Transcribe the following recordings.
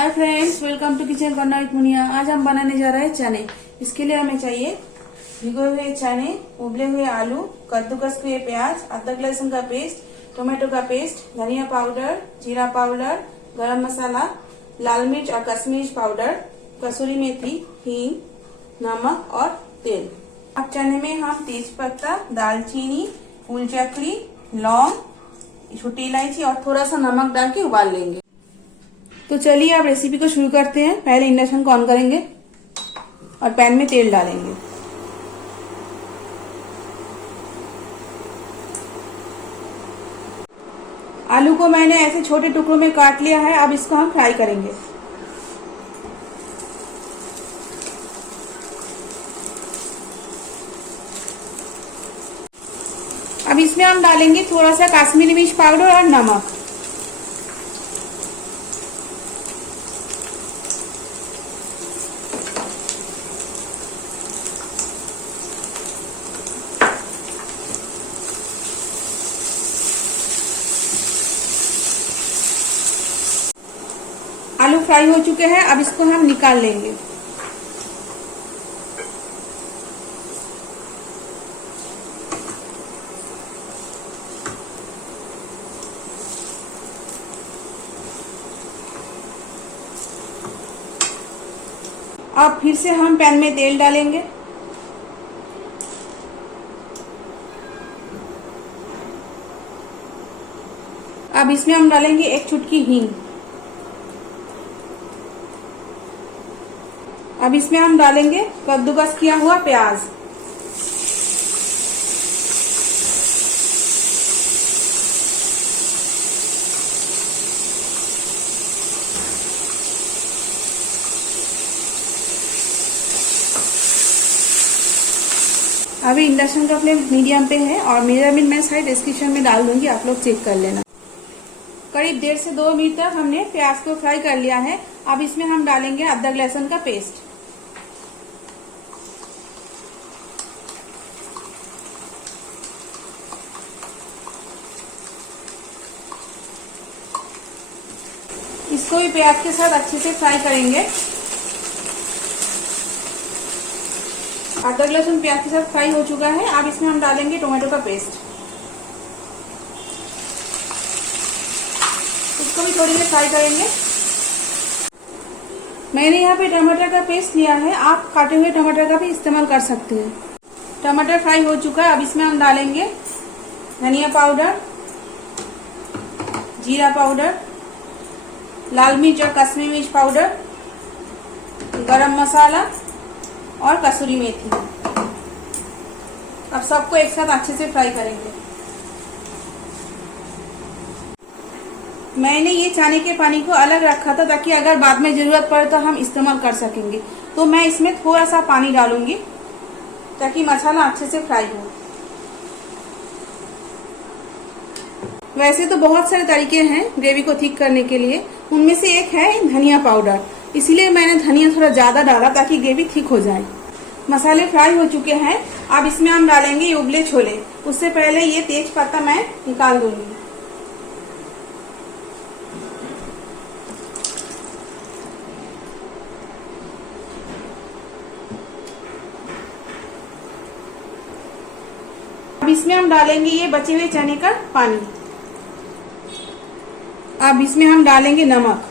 Hi friends, welcome to kitchen corner with Muniya. आज हम बनाने जा रहे हैं चने। इसके लिए हमें चाहिए भिगोए हुए चने, उबले हुए आलू, कद्दूकस हुए प्याज, अदरक लहसुन का पेस्ट, टोमेटो का पेस्ट, धनिया पाउडर, जीरा पाउडर, गरम मसाला, लाल मिर्च और कश्मीरी पाउडर, कसूरी मेथी, हींग, नमक और तेल। अब चने में हम तेज पत्ता, दालचीनी, फूल चक्री, लौंग, छोटी इलायची और थोड़ा सा नमक डाल के उबाल लेंगे। तो चलिए आप रेसिपी को शुरू करते हैं। पहले इंडक्शन को ऑन करेंगे और पैन में तेल डालेंगे। आलू को मैंने ऐसे छोटे टुकड़ों में काट लिया है। अब इसको हम फ्राई करेंगे। अब इसमें हम डालेंगे थोड़ा सा कश्मीरी मिर्च पाउडर और नमक। आलू फ्राई हो चुके हैं। अब इसको हम निकाल लेंगे। अब फिर से हम पैन में तेल डालेंगे। अब इसमें हम डालेंगे एक चुटकी हींग। अब इसमें हम डालेंगे कद्दूकस किया हुआ प्याज। अभी इंडक्शन का फ्लेम मीडियम पे है और मेजरमेंट मैं साइड डिस्क्रिप्शन में डाल दूंगी, आप लोग चेक कर लेना। करीब 1.5 से 2 मिनट तक हमने प्याज को फ्राई कर लिया है। अब इसमें हम डालेंगे अदरक लहसुन का पेस्ट। इसको भी प्याज के साथ अच्छे से फ्राई करेंगे। अदरक लहसुन प्याज के साथ फ्राई हो चुका है। अब इसमें हम डालेंगे टोमेटो का पेस्ट। इसको भी थोड़ी देर फ्राई करेंगे। मैंने यहाँ पे टमाटर का पेस्ट लिया है, आप काटे हुए टमाटर का भी इस्तेमाल कर सकते हैं। टमाटर फ्राई हो चुका है। अब इसमें हम डालेंगे धनिया पाउडर, जीरा पाउडर, लाल मिर्च और कश्मीरी मिर्च पाउडर, गरम मसाला और कसूरी मेथी। अब सबको एक साथ अच्छे से फ्राई करेंगे। मैंने ये चने के पानी को अलग रखा था ताकि अगर बाद में जरूरत पड़े तो हम इस्तेमाल कर सकेंगे। तो मैं इसमें थोड़ा सा पानी डालूंगी ताकि मसाला अच्छे से फ्राई हो। वैसे तो बहुत सारे तरीके हैं ग्रेवी को थिक करने के लिए, उनमें से एक है धनिया पाउडर। इसीलिए मैंने धनिया थोड़ा ज्यादा डाला ताकि ग्रेवी थिक हो जाए। मसाले फ्राई हो चुके हैं। अब इसमें हम डालेंगे उबले छोले। उससे पहले ये तेज पत्ता मैं निकाल दूंगी। अब इसमें हम डालेंगे ये बचे हुए चने का पानी। अब इसमें हम डालेंगे नमक।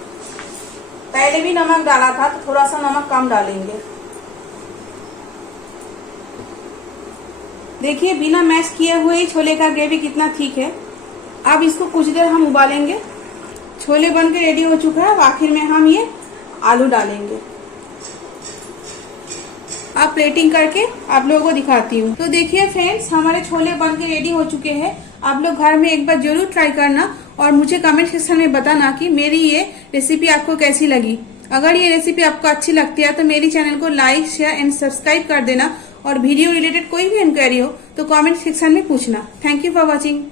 पहले भी नमक डाला था तो थोड़ा सा नमक कम डालेंगे। देखिए बिना मैश किए हुए ही छोले का ग्रेवी कितना ठीक है। अब इसको कुछ देर हम उबालेंगे। छोले बन के रेडी हो चुका है। अब आखिर में हम ये आलू डालेंगे। अब प्लेटिंग करके आप लोगों को दिखाती हूँ। तो देखिए फ्रेंड्स, हमारे छोले बन के रेडी हो चुके हैं। आप लोग घर में एक बार जरूर ट्राई करना और मुझे कमेंट सेक्शन में बताना कि मेरी ये रेसिपी आपको कैसी लगी। अगर ये रेसिपी आपको अच्छी लगती है तो मेरी चैनल को लाइक, शेयर एंड सब्सक्राइब कर देना और वीडियो रिलेटेड कोई भी इंक्वायरी हो तो कमेंट सेक्शन में पूछना। Thank you for watching.